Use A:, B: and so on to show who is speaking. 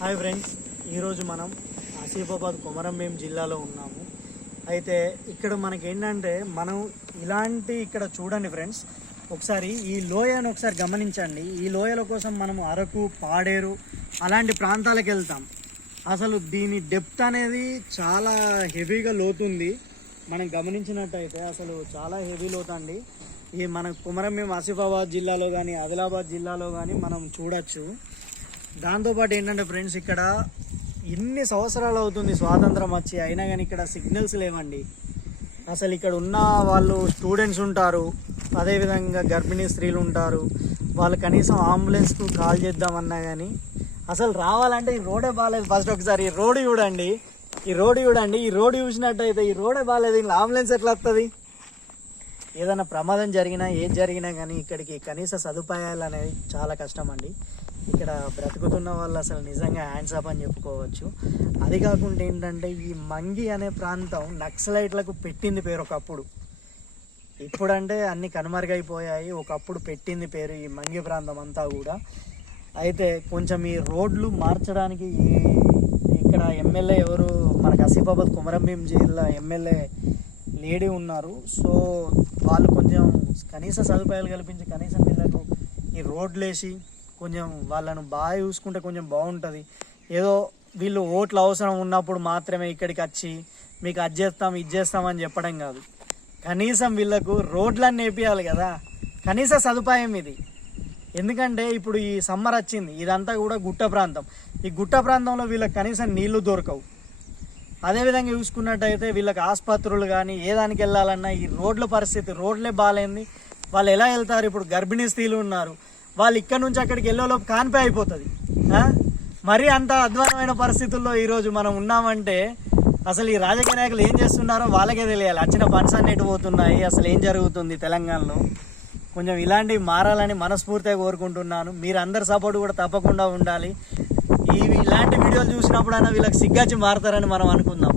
A: Hi friends ఈరోజు మనం ఆసిఫాబాద్ కొమరంభీం జిల్లాలో ఉన్నాము. అయితే ఇక్కడ మనకి ఏంటంటే మనం ఇలాంటి ఇక్కడ చూడండి ఫ్రెండ్స్ ఒకసారి ఈ లోయను ఒకసారి గమనించండి. ఈ లోయల కోసం మనం అరకు పాడేరు అలాంటి ప్రాంతాలకు వెళ్తాం. అసలు దీని డెప్త్ అనేది చాలా హెవీగా లోతుంది. మనం గమనించినట్టయితే అసలు చాలా హెవీ లోతు అండి ఈ మన కొమరంభీం ఆసిఫాబాద్ జిల్లాలో కానీ ఆదిలాబాద్ జిల్లాలో కానీ మనం చూడొచ్చు. దాంతోపాటు ఏంటంటే ఫ్రెండ్స్ ఇక్కడ ఎన్ని సంవత్సరాలు అవుతుంది స్వాతంత్రం వచ్చి అయినా కానీ ఇక్కడ సిగ్నల్స్ లేవండి. అసలు ఇక్కడ ఉన్న వాళ్ళు స్టూడెంట్స్ ఉంటారు అదేవిధంగా గర్భిణీ స్త్రీలు ఉంటారు వాళ్ళు కనీసం అంబులెన్స్కు కాల్ చేద్దామన్నా కానీ అసలు రావాలంటే ఈ రోడే బాగాలేదు. ఫస్ట్ ఒకసారి ఈ రోడ్డు చూడండి. ఈ రోడ్డు చూడండి. ఈ రోడ్డు చూసినట్టయితే ఈ రోడే బాగాలేదు. ఇంకా అంబులెన్స్ ఎట్లా వస్తుంది? ఏదైనా ప్రమాదం జరిగినా ఏది జరిగినా కానీ ఇక్కడికి కనీస సదుపాయాలు అనేవి చాలా కష్టం అండి. ఇక్కడ బ్రతుకుతున్న వాళ్ళు అసలు నిజంగా హ్యాండ్స్ అప్ అని చెప్పుకోవచ్చు. అది కాకుండా ఏంటంటే ఈ మంగి అనే ప్రాంతం నక్సలైట్లకు పెట్టింది పేరు ఒకప్పుడు. ఇప్పుడంటే అన్ని కనుమరుగైపోయాయి ఒకప్పుడు పెట్టింది పేరు ఈ మంగి ప్రాంతం అంతా కూడా. అయితే కొంచెం ఈ రోడ్లు మార్చడానికి ఈ ఇక్కడ ఎమ్మెల్యే ఎవరు? మనకు ఆసిఫాబాద్ కుమరంభీం జిల్లా ఎమ్మెల్యే లేడీ ఉన్నారు. సో వాళ్ళు కొంచెం కనీస సదుపాయాలు కల్పించి కనీసం వీళ్ళకు ఈ రోడ్లు వేసి కొంచెం వాళ్ళను బాగా చూసుకుంటే కొంచెం బాగుంటుంది. ఏదో వీళ్ళు ఓట్లు అవసరం ఉన్నప్పుడు మాత్రమే ఇక్కడికి వచ్చి మీకు అది చేస్తాం ఇది చేస్తామని చెప్పడం కాదు. కనీసం వీళ్ళకు రోడ్లన్నీ నేపియాలి కదా. కనీస సదుపాయం ఇది. ఎందుకంటే ఇప్పుడు ఈ సమ్మర్ వచ్చింది. ఇదంతా కూడా గుట్ట ప్రాంతం. ఈ గుట్ట ప్రాంతంలో వీళ్ళకి కనీసం నీళ్ళు దొరకవు. అదేవిధంగా చూసుకున్నట్టయితే వీళ్ళకి ఆసుపత్రులు కానీ ఏ దానికి వెళ్ళాలన్నా ఈ రోడ్ల పరిస్థితి రోడ్లే బాగాలేంది వాళ్ళు ఎలా వెళ్తారు? ఇప్పుడు గర్భిణీ స్త్రీలు ఉన్నారు. వాళ్ళు ఇక్కడ నుంచి అక్కడికి వెళ్ళేలోపు కాన్పే అయిపోతుంది. మరీ అంత అధ్వానమైన పరిస్థితుల్లో ఈరోజు మనం ఉన్నామంటే అసలు ఈ రాజకీయ నాయకులు ఏం చేస్తున్నారో వాళ్ళకే తెలియాలి. వచ్చిన ఫండ్స్ అన్నిటి పోతున్నాయి అసలు ఏం జరుగుతుంది తెలంగాణలో? కొంచెం ఇలాంటివి మారాలని మనస్ఫూర్తిగా కోరుకుంటున్నాను. మీరు అందరి సపోర్ట్ కూడా తప్పకుండా ఉండాలి. ఈ ఇలాంటి వీడియోలు చూసినప్పుడైనా వీళ్ళకి సిగ్గాచి మారతారని మనం అనుకుందాం.